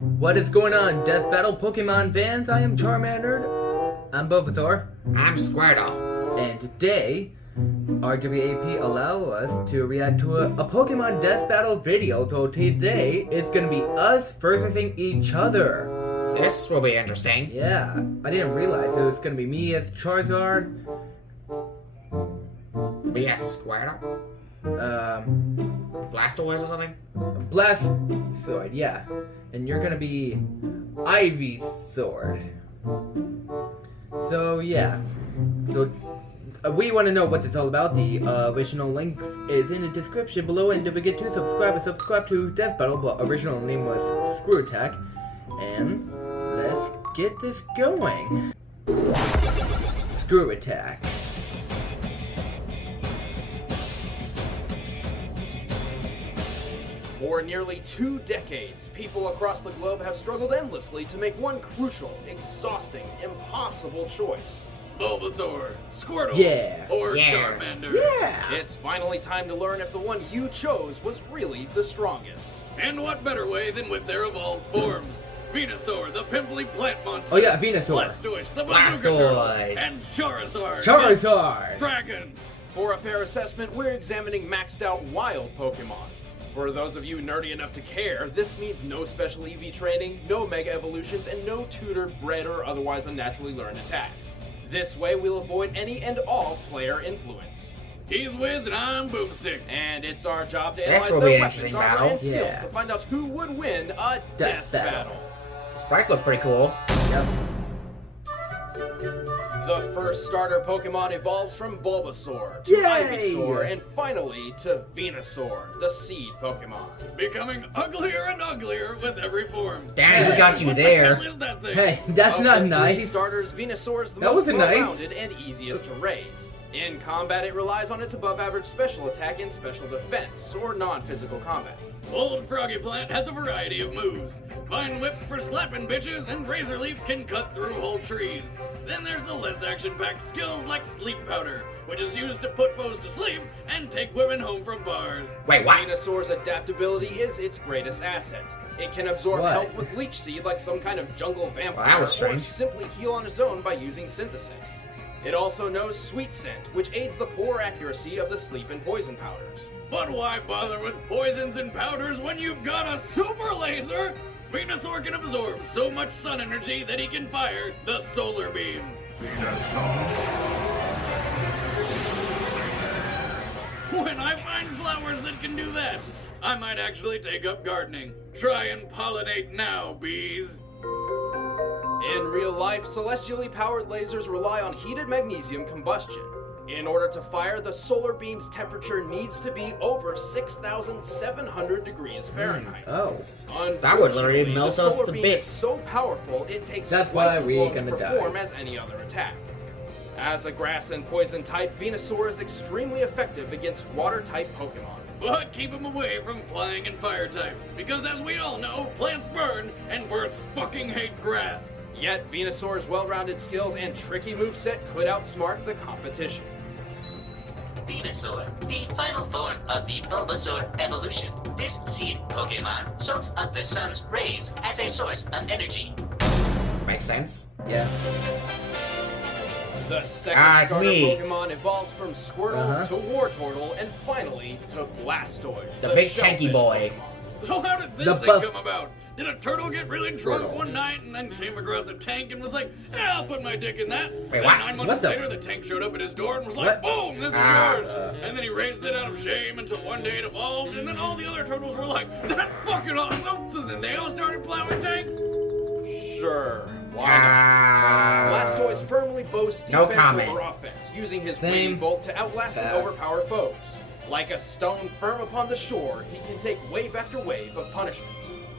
What is going on, Death Battle Pokemon fans? I am Charmander. I'm Bulbasaur. I'm Squirtle. And today, RWAP allow us to react to a Pokemon Death Battle video. So today, it's gonna be us versus each other. This will be interesting. Yeah, I didn't realize it was gonna be me as Charizard. Yes, Squirtle. Blastoise or something? Blastoise, yeah. And you're gonna be Ivysaur. So, yeah. So, we want to know what it's all about. The original link is in the description below, and don't forget to subscribe to Death Battle. But original name was Screw Attack. And let's get this going. Screw Attack. For nearly 2 decades, people across the globe have struggled endlessly to make one crucial, exhausting, impossible choice. Bulbasaur, Squirtle, Yeah. or Yeah. Charmander. Yeah. It's finally time to learn if the one you chose was really the strongest. And what better way than with their evolved forms? Venusaur, the pimply plant monster. Oh yeah, Venusaur. Blastoise, the bazooka turtle. Blastoise. And Charizard. Charizard. the Dragon. For a fair assessment, we're examining maxed out wild Pokemon. For those of you nerdy enough to care, this means no special EV training, no Mega Evolutions, and no tutored, bred, or otherwise unnaturally learned attacks. This way, we'll avoid any and all player influence. He's Wiz and I'm Boomstick. And it's our job to This analyze will their be an weapons, interesting armor, battle. and skills Yeah. to find out who would win a death battle. Sprites look pretty cool. Yep. The first starter Pokemon evolves from Bulbasaur to Yay! Ivysaur and finally to Venusaur, the seed Pokemon. Becoming uglier and uglier with every form. Damn, who got you What there? the hell is that thing? Hey, that's Of not the three nice. starters, Venusaur is the That most wasn't nice. well-rounded and easiest to raise. In combat, it relies on its above-average special attack and special defense, or non-physical combat. Old Froggy Plant has a variety of moves. Vine Whips for slapping bitches, and Razor Leaf can cut through whole trees. Then there's the less action-packed skills like Sleep Powder, which is used to put foes to sleep and take women home from bars. Wait, what? Venusaur's adaptability is its greatest asset. It can absorb What? health with Leech Seed like some kind of jungle vampire, Well, that was or strange. simply heal on its own by using Synthesis. It also knows Sweet Scent, which aids the poor accuracy of the sleep and poison powders. But why bother with poisons and powders when you've got a super laser? Venusaur can absorb so much sun energy that he can fire the solar beam. When I find flowers that can do that, I might actually take up gardening. Try and pollinate now, bees. In real life, celestially powered lasers rely on heated magnesium combustion. In order to fire, the solar beam's temperature needs to be over 6,700 degrees Fahrenheit. Oh. That would literally Unfortunately, melt the us solar to beam bits. is so powerful, it takes That's twice why as we're long to gonna perform die. as any other attack. As a grass and poison type, Venusaur is extremely effective against water-type Pokemon. But keep him away from flying and fire types, because as we all know, plants burn, and birds fucking hate grass. Yet, Venusaur's well-rounded skills and tricky moveset could outsmart the competition. Venusaur, the final form of the Bulbasaur evolution. This seed Pokemon soaks up the sun's rays as a source of energy. Makes sense. Yeah. The second it's starter me. Pokemon evolves from Squirtle to Wartortle and finally to Blastoise, The big shellfish tanky boy. Pokemon. So how did this The thing buff- come about? Did a turtle get really drunk Turtle. one night and then came across a tank and was like, yeah, I'll put my dick in that? Wait, then what? 9 months What the- later, the tank showed up at his door and was like, What? boom, this is Ah. yours. And then he raised it out of shame until one day it evolved, and then all the other turtles were like, that's fucking awesome. So then they all started plowing tanks. Sure, why not? Blastoise firmly boasts No defense comment. over offense, using his Same. waving bolt to outlast and Pass. overpower foes. Like a stone firm upon the shore, he can take wave after wave of punishment.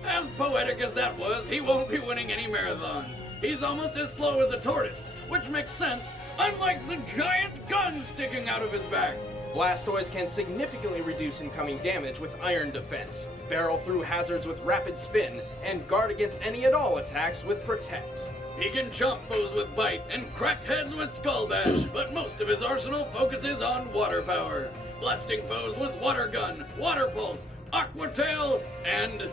As poetic as that was, he won't be winning any marathons. He's almost as slow as a tortoise, which makes sense, unlike the giant gun sticking out of his back. Blastoise can significantly reduce incoming damage with Iron Defense, barrel through hazards with Rapid Spin, and guard against any and all attacks with Protect. He can chomp foes with Bite and crack heads with Skull Bash, but most of his arsenal focuses on water power, blasting foes with Water Gun, Water Pulse, Aqua Tail, and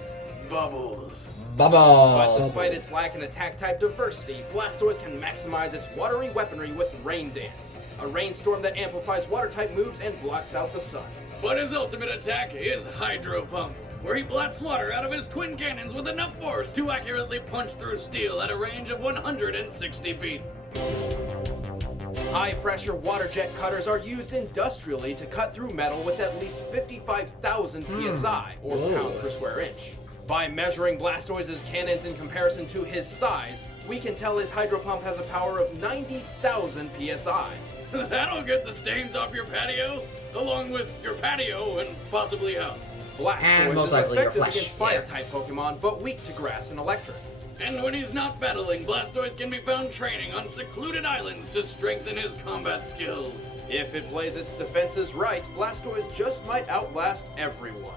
Bubbles. But Bubbles. despite its lack in attack type diversity, Blastoise can maximize its watery weaponry with Rain Dance, a rainstorm that amplifies water type moves and blocks out the sun. But his ultimate attack is Hydro Pump, where he blasts water out of his twin cannons with enough force to accurately punch through steel at a range of 160 feet. High-pressure water jet cutters are used industrially to cut through metal with at least 55,000 psi, or pounds per square inch. By measuring Blastoise's cannons in comparison to his size, we can tell his Hydro Pump has a power of 90,000 psi. That'll get the stains off your patio, along with your patio and possibly house. Blastoise And most is likely your effective flesh, against fire-type Pokemon, but weak to grass and electric. And when he's not battling, Blastoise can be found training on secluded islands to strengthen his combat skills. If it plays its defenses right, Blastoise just might outlast everyone.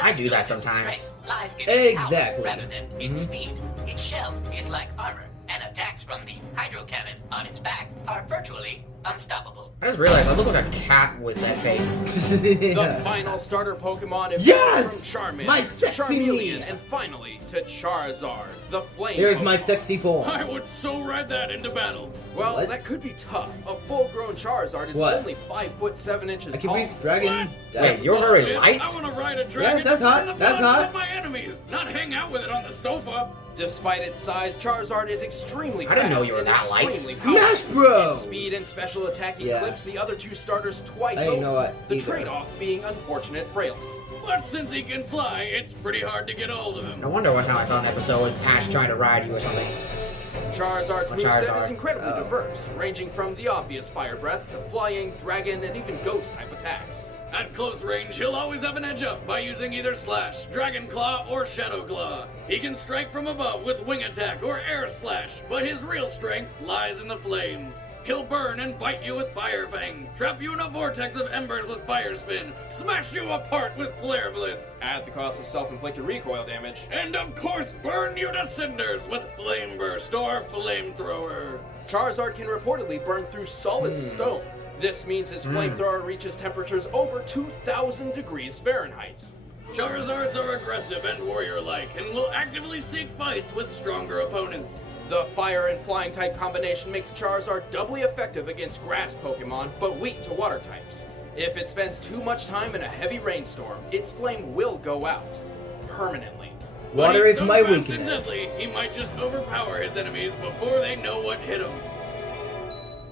I do that Blastoise's sometimes. strength lies in its power Exactly. rather than its speed. Its shell is like armor, and attacks from the Hydro Cannon on its back are virtually unstoppable. I just realized I look like a cat with that face. The final starter Pokemon evolves Yes! from Charmander, My sexy Charmeleon, me! and finally to Charizard, the Flame Here's my Pokemon. sexy form. I would so ride that into battle. Well, What? that could be tough. A full-grown Charizard is What? only 5 foot 7 inches I can tall. be dragon. Wait, you're very Bullshit. light? I want to ride a dragon that's to burn hot, the that's blood hot. of my enemies, not hang out with it on the sofa. Despite its size, Charizard is extremely I didn't know fast you were and that light. extremely powerful. Smash Bros! Its speed and special attack Yeah. eclipse the other two starters twice I over. didn't know what The either. trade-off being unfortunate frailty. But since he can fly, it's pretty hard to get a hold of him. I wonder one time I saw an episode with Ash trying to ride you or something. Charizard's Oh, moveset Charizard. is incredibly Oh. diverse, ranging from the obvious Fire Breath to flying, dragon, and even ghost-type attacks. At close range, he'll always have an edge up by using either Slash, Dragon Claw, or Shadow Claw. He can strike from above with Wing Attack or Air Slash, but his real strength lies in the flames. He'll burn and bite you with Fire Fang, trap you in a vortex of embers with Fire Spin, smash you apart with Flare Blitz, At the cost of self-inflicted recoil damage. and of course burn you to cinders with Flame Burst or Flamethrower. Charizard can reportedly burn through solid stone. This means his flamethrower reaches temperatures over 2,000 degrees Fahrenheit. Charizards are aggressive and warrior-like, and will actively seek fights with stronger opponents. The fire and flying type combination makes Charizard doubly effective against grass Pokemon, but weak to water types. If it spends too much time in a heavy rainstorm, its flame will go out. Permanently. But Water he's is so my fast and weakness. deadly, he might just overpower his enemies before they know what hit him.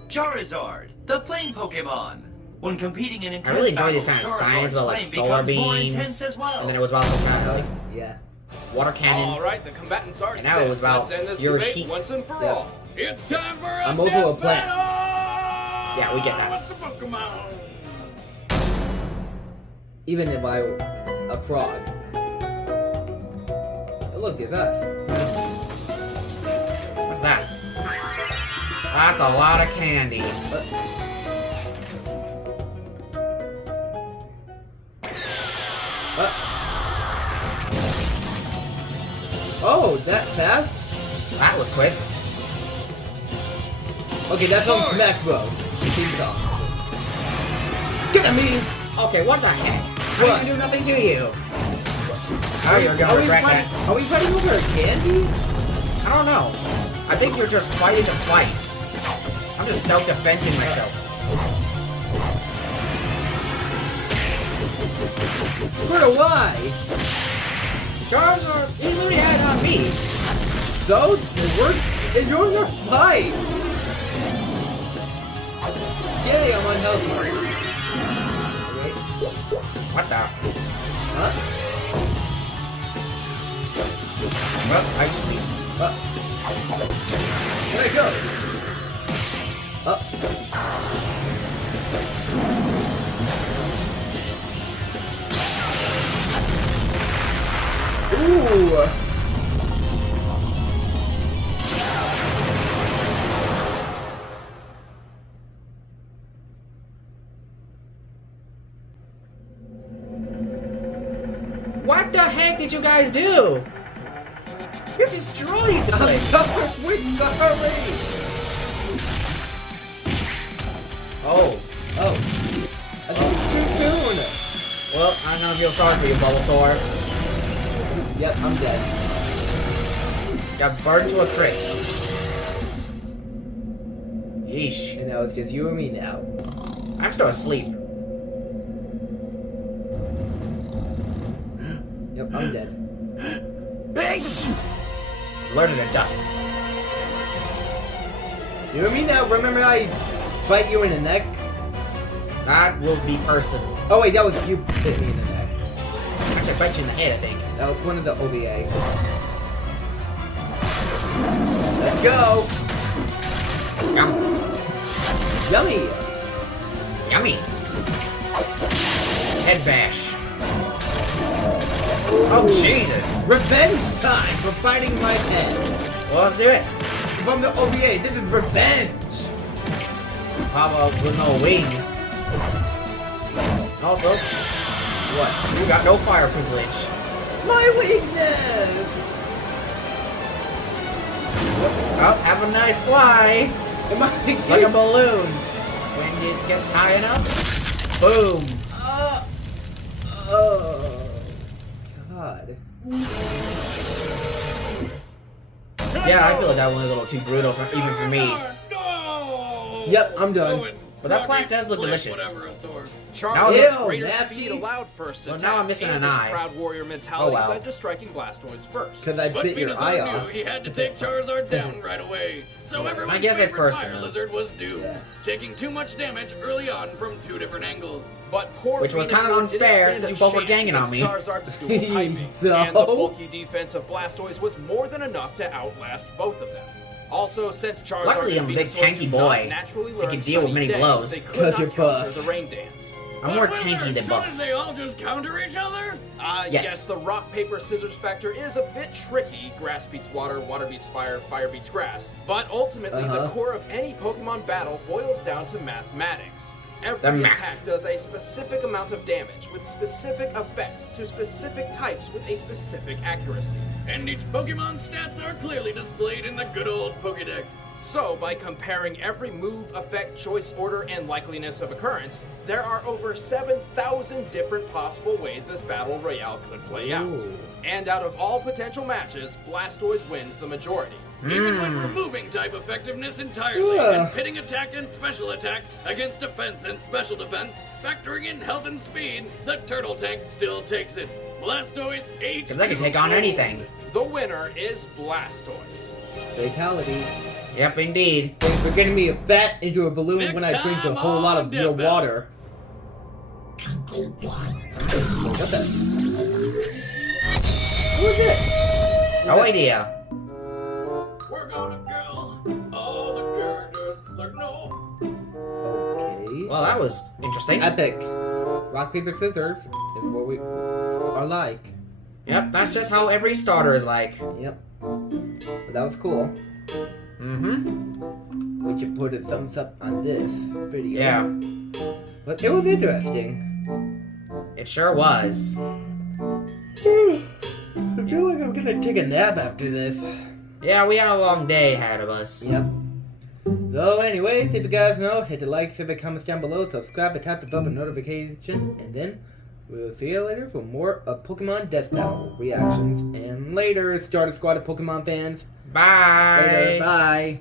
Charizard, the flame Pokemon. When competing in intense really enjoy these battles, kind of science Charizard's about, like, flame solar becomes more beams, intense as well. And then it was about some kind of like Yeah. water cannons. Alright, the combatants are And set. now it was about Let's end this your debate heat. once and for Yeah. all. It's time for a I'm also death a plant. battle! Yeah, we get that. With the Pokemon. Even if I were a frog. Oh, look, it's us. What's that? That's a lot of candy. Oh, that fast? That was quick. Okay, that's on Smash Bros. The theme song. Get at me! Okay, what the heck? I What? didn't do nothing to you. Oh, you're gonna regret that. Are we fighting over candy? I don't know. I think you're just fighting to fight. I'm just self-defensing myself. Squirtle, why? Charizard, he literally had on me. So, we're enjoying our fight! Yay, I'm on health bar. Wait, What the? huh? Well, I just sleep. Where'd I go? Ooh! What the heck did you guys do? You destroyed the I'm place. sorry, we're sorry! Oh. Oh. I think it's too soon! Well, I'm gonna feel sorry for you, Bulbasaur. Yep, I'm dead. Got burned to a crisp. Yeesh. And now it's just you and me now. I'm still asleep. Yep, I'm dead. Alerted to dust. You and me now. Remember I bite you in the neck? That will be person. Oh wait, that was you bit me in the neck. Actually, I bite you in the head, I think. That was one of the OVA. Let's go! Yum. Yummy! Yummy. Head bash. Oh, Jesus. Revenge time for biting my head. What's this? From the OVA, this is revenge! Papa with no wings. Also, what? You got no fire privilege. My weakness! Well, have a nice fly. Am I Like a balloon. When it gets high enough, boom. Oh, God. Yeah, I feel like that one was a little too brutal, even for me. No! Yep, I'm done. But that plant does look delicious. Charmander's Ew, greater nasty. speed allowed first Well, attack, now I'm missing and an his eye. proud warrior mentality Oh, wow. led to striking Blastoise first. Because I But bit your eye Venusaur knew off. he had to take Charizard down right away, so everyone's I guess it's favorite fire personal. lizard was doomed, Yeah. taking too much damage early on from 2 different angles. But poor Which was kinda Venusaur didn't unfair stand since a you both were chance ganging on against me. Charizard's dual typing, So? and the bulky defense of Blastoise was more than enough to outlast both of them. Also, since Charizard Luckily, and I'm a big Venusaur tanky do boy. not naturally I learn can deal with Sunny many Day, blows. they 'Cause could not you're counter buff. the rain dance. I'm more But tanky Wizard, than buff. shouldn't they all just counter each other? Yes. Yes, the rock, paper, scissors factor is a bit tricky. Grass beats water, water beats fire, fire beats grass. But ultimately, the core of any Pokemon battle boils down to mathematics. Every math. attack does a specific amount of damage, with specific effects to specific types with a specific accuracy. And each Pokemon's stats are clearly displayed in the good old Pokédex. So, by comparing every move, effect, choice order, and likeliness of occurrence, there are over 7,000 different possible ways this Battle Royale could play out. Ooh. And out of all potential matches, Blastoise wins the majority. Even when removing type effectiveness entirely Ugh. and pitting attack and special attack against defense and special defense, factoring in health and speed, the turtle tank still takes it. Blastoise H2O. Because I can take on anything. The winner is Blastoise. Fatality. Yep, indeed. Thanks for getting me fat into a balloon Next when I drink a time whole lot of on real Death Battle. water. What the? Who is it? No idea. We're gonna kill all the characters like no. Okay. Well, that was interesting. Epic. Rock, paper, scissors is what we are like. Yep, that's just how every starter is like. Yep. But that was cool. Mm-hmm. We should put a thumbs up on this video. Yeah, But it was interesting. it sure was. I feel like I'm gonna take a nap after this. Yeah, we had a long day ahead of us. Yep. So anyways, if you guys know, hit the like, favorite, comments down below, subscribe, and tap the bell for notification, and then we'll see you later for more of Pokemon Death Battle reactions. And later, Starter Squad of Pokemon fans. Bye. Later, bye.